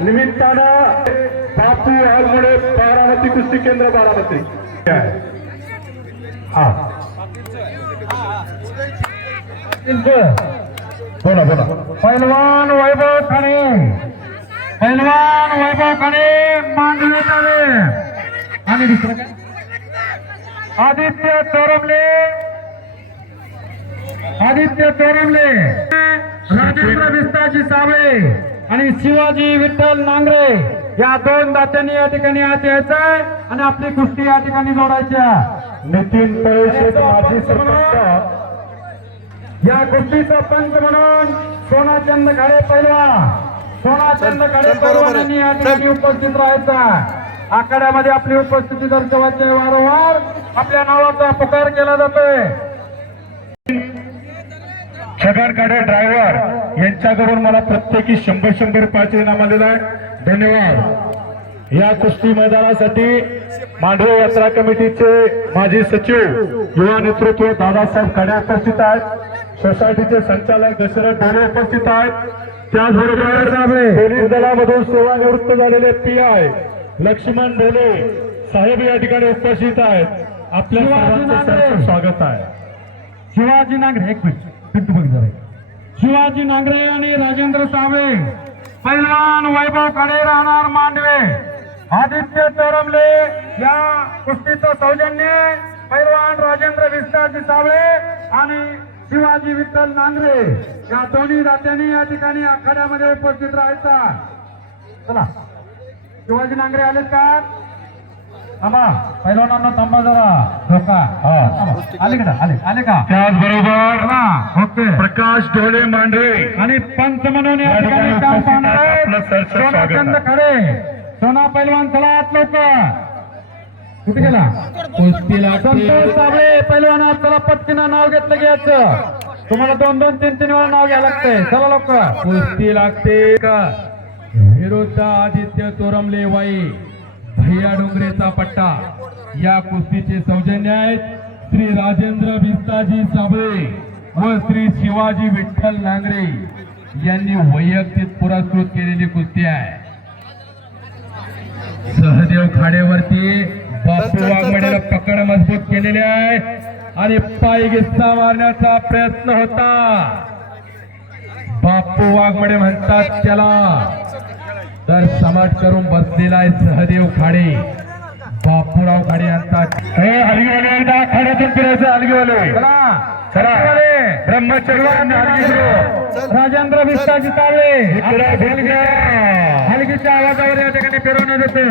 निमित्तानं बापू आलमुळे बारामती कुस्ती केंद्र बारामती. हा. बोला बोला. पैलवान वैभव खाणे. पैलवान वैभव खाणे मांडवे आले आणि दुसरं काय? आदित्य चोरमले आदित्य चोरमले राजेंद्र विस्ताजी साबळे आणि शिवाजी विठ्ठल नांगरे या दोन दात्यांनी या ठिकाणी आत यायचंय आणि आपली कुस्ती या ठिकाणी जोडायच्या. नितीन पळशेत माजी सरपंच. या कुस्तीचा पंच म्हणून सोनाचंद खाडे पैलवान. सोनाचंद खाडे पैलवानांनी या ठिकाणी उपस्थित राहायचा. आखाड्यामध्ये आपली उपस्थिती दर्शवायची आहे. वारंवार आपल्या नावाचा पुकार केला जातोय. छगन काडे ड्रायव्हर यांच्याकडून मला प्रत्येकी शंभर शंभर रुपयाचे इनाम आलेलं आहे धन्यवाद. या कुस्ती मैदानासाठी मांडवे यात्रा कमिटीचे माजी सचिव युवा नेतृत्व दादासाहेब खडे उपस्थित आहेत. सोसायटीचे संचालक दशरथ ढोले उपस्थित आहेत. त्याचबरोबर पोलीस दलामधून सेवानिवृत्त झालेले पी आय लक्ष्मण ढोले साहेब या ठिकाणी उपस्थित आहेत. आपल्या स्वागत आहे. शिवाजी नांगरे एक मिनिट. शिवाजी नांगरे आणि राजेंद्र सावे पैलवान वैभव खाडे राहणार मांडवे. आदित्य चोरमले या कुस्तीचं सौजन्य पैलवान राजेंद्र विस्ताजी सावळे आणि शिवाजी विठ्ठल नांगरे. या दोन्ही राज्यांनी या ठिकाणी आखाड्यामध्ये उपस्थित राहायचा. चला. शिवाजी नांगरे आलेत का? थांबा पैलवानांना थांबा जरा. धोका. हा. आले का? आले. आले का? त्याचबरोबर प्रकाश ढोले मांडवे आणि पंत म्हणून या ठिकाणी काम. पाहणार खडे सोना पैलवान चला आत लवकर. कुठे गेला? संतोष साबळे पैलवान चला पटकीनं नाव घेतलं घ्यायचं तुम्हाला दोन दोन तीन तीन वेळा नाव घ्यायला लागतंय. चला लवकर. कुस्ती लागते का? विरुद्ध आदित्य चोरमले वाई. भैया डोंगरेचा पट्टा या कुस्तीचे सौजन्य आहेत. श्री राजेंद्र भिस्ताजी साबळे व श्री शिवाजी विठ्ठल नांगरे यांनी वैयक्तिक पुरस्कृत केलेली कुस्ती आहे. सहदेव खाडेवरती बापू वाघमडेला पकड मजबूत केलेले आहे आणि पाय गिस्सा मारण्याचा प्रयत्न होता. बापू वाघमडे म्हणतात त्याला तर समाज करून बसलेला आहे सहदेव खाडे. बापूराव खाडे हे हलगीवाले एकदा आखाड्यातून फिरायचं ब्रह्मचर्य हलगी राजेंद्र विस्ताजी भिलग्या. हलगीच्या आवाजावर या ठिकाणी फिरवण्यात येते.